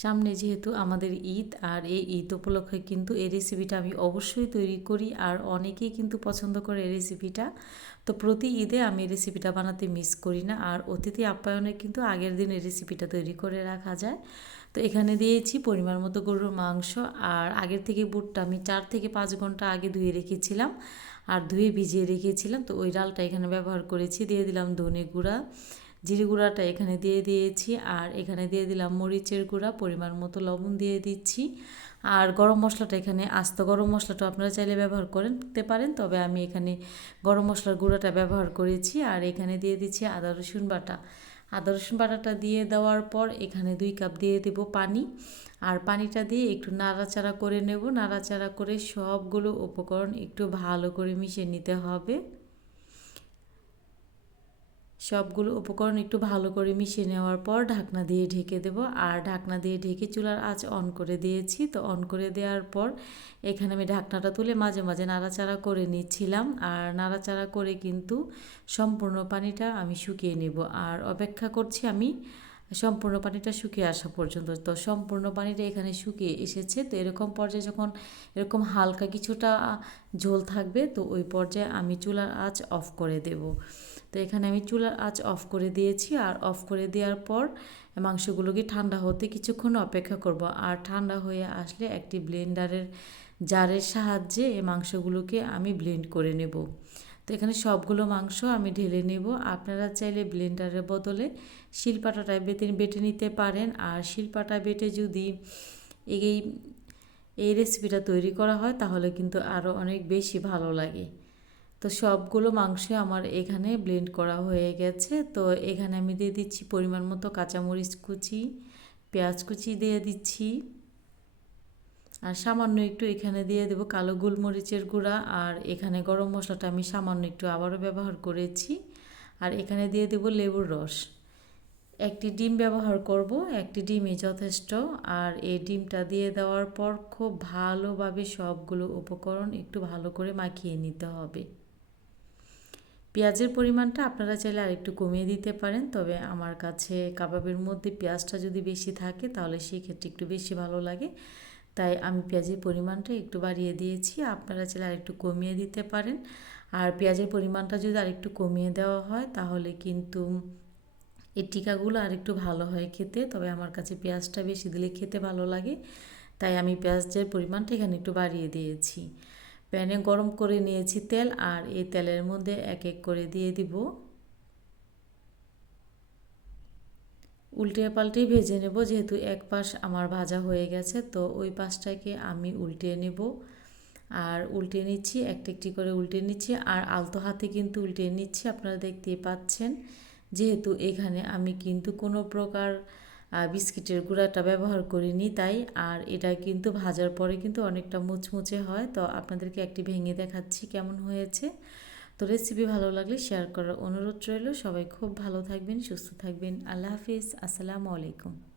সামনে যেহেতু আমাদের ঈদ, আর এই ঈদ উপলক্ষে কিন্তু এই রেসিপিটা আমি অবশ্যই তৈরি করি, আর অনেকেই কিন্তু পছন্দ করে এই রেসিপিটা তো প্রতি ঈদে আমি এই রেসিপিটা বানাতে মিস করি না, আর অতিথি আপ্যায়নে কিন্তু আগের দিন এই রেসিপিটা তৈরি করে রাখা যায়। তো এখানে দিয়েছি পরিমাণ মতো গরুর মাংস, আর আগের থেকে বুটটা আমি চার থেকে পাঁচ ঘণ্টা আগে ধুয়ে রেখেছিলাম, আর ধুয়ে ভিজিয়ে রেখেছিলাম। তো ওই ডালটা এখানে ব্যবহার করেছি, দিয়ে দিলাম ধনে গুঁড়া জিরে গুঁড়াটা এখানে দিয়ে দিয়েছি আর এখানে দিয়ে দিলাম মরিচের গুঁড়া, পরিমাণ মতো লবণ দিয়ে দিচ্ছি। আর গরম মশলাটা এখানে, আস্ত গরম মশলাটা আপনারা চাইলে ব্যবহার করতে পারেন, তবে আমি এখানে গরম মশলার গুঁড়াটা ব্যবহার করেছি। আর এখানে দিয়ে দিচ্ছি আদা, রসুন বাটা। আদা, রসুন বাটাটা দিয়ে দেওয়ার পর এখানে দুই কাপ দিয়ে দেব পানি। আর পানিটা দিয়ে একটু নাড়াচাড়া করে নেব। নাড়াচাড়া করে সবগুলো উপকরণ একটু ভালো করে মিশিয়ে নিতে হবে। সবগুলো উপকরণ একটু ভালো করে মিশিয়ে নেওয়ার পর ঢাকনা দিয়ে ঢেকে দেব। আর ঢাকনা দিয়ে ঢেকে চুলার আঁচ অন করে দিয়েছি। তো অন করে দেওয়ার পর এখানে আমি ঢাকনাটা তুলে মাঝে মাঝে নাড়াচাড়া করে নিচ্ছিলাম। আর নাড়াচাড়া করে কিন্তু সম্পূর্ণ পানিটা আমি শুকিয়ে নেব। আর অপেক্ষা করছি আমি সম্পূর্ণ পানিটা শুকিয়ে আসা পর্যন্ত। তো সম্পূর্ণ পানিটা এখানে শুকিয়ে এসেছে। তো এরকম পর্যায়ে যখন এরকম হালকা কিছুটা ঝোল থাকবে, তো ওই পর্যায়ে আমি চুলার আঁচ অফ করে দেব। তো এখানে আমি চুলার আঁচ অফ করে দিয়েছি। আর অফ করে দেওয়ার পর মাংসগুলোকে ঠান্ডা হতে কিছুক্ষণ অপেক্ষা করব। আর ঠান্ডা হয়ে আসলে একটি ব্লেন্ডারের জারের সাহায্যে এই মাংসগুলোকে আমি ব্লেন্ড করে নেব। তো এখানে সবগুলো মাংস আমি ঢেলে নেব। আপনারা চাইলে ব্লেন্ডারের বদলে শিলপাটাটায় বেটে বেটে নিতে পারেন। আর শিলপাটা বেটে যদি এই এই রেসিপিটা তৈরি করা হয়, তাহলে কিন্তু আরও অনেক বেশি ভালো লাগে। তো সবগুলো মাংস আমার এখানে ব্লেন্ড করা হয়ে গেছে। তো এখানে আমি দিয়ে দিচ্ছি পরিমাণ মতো কাঁচামরিচ কুচি, পেঁয়াজ কুচি দিয়ে দিচ্ছি। আর সামান্য একটু এখানে দিয়ে দেবো কালো গোলমরিচের গুঁড়া, আর এখানে গরম মশলাটা আমি সামান্য একটু আবারও ব্যবহার করেছি। আর এখানে দিয়ে দেবো লেবুর রস। একটি ডিম ব্যবহার করব, একটি ডিমই যথেষ্ট। আর এই ডিমটা দিয়ে দেওয়ার পর খুব ভালোভাবে সবগুলো উপকরণ একটু ভালো করে মাখিয়ে নিতে হবে। পেঁয়াজের পরিমাণটা আপনারা চাইলে আরেকটু কমিয়ে দিতে পারেন, তবে আমার কাছে কাবাবের মধ্যে পেঁয়াজটা যদি বেশি থাকে, তাহলে সেই ক্ষেত্রে একটু বেশি ভালো লাগে। তাই আমি পেঁয়াজের পরিমাণটা একটু বাড়িয়ে দিয়েছি। আপনারা চাইলে আরেকটু কমিয়ে দিতে পারেন। আর পেঁয়াজের পরিমাণটা যদি আরেকটু কমিয়ে দেওয়া হয়, তাহলে কিন্তু এই টিকাগুলো আরেকটু ভালো হয় খেতে। তবে আমার কাছে পেঁয়াজটা বেশি দিলে খেতে ভালো লাগে। তাই আমি পেঁয়াজের পরিমাণটা এখানে একটু বাড়িয়ে দিয়েছি। প্যানে গরম করে নিয়েছি তেল, আর এই তেলের মধ্যে এক এক করে দিয়ে দিব। উল্টে পাল্টে ভেজে নেব, যেহেতু এক পাশ আমার ভাজা হয়ে গেছে, তো ওই পাশটাকে আমি উল্টে নেব। আর উল্টে নিচ্ছি, একটা একটি করে উল্টে নিচ্ছি, আর আলতো হাতে কিন্তু উল্টে নিচ্ছি, আপনারা দেখতেই পাচ্ছেন। যেহেতু এখানে আমি কিন্তু কোনো প্রকার বিস্কিটের গুঁড়াটা ব্যবহার করিনি তাই, আর এটা কিন্তু ভাজার পরে কিন্তু অনেকটা মুচমুচে হয়, তো আপনাদেরকে একটি ভেঙে দেখাচ্ছি কেমন হয়েছে। তো রেসিপি ভালো লাগলে শেয়ার করার অনুরোধ রইল। সবাই খুব ভালো থাকবেন, সুস্থ থাকবেন। আল্লাহ হাফিজ। আসসালামু আলাইকুম।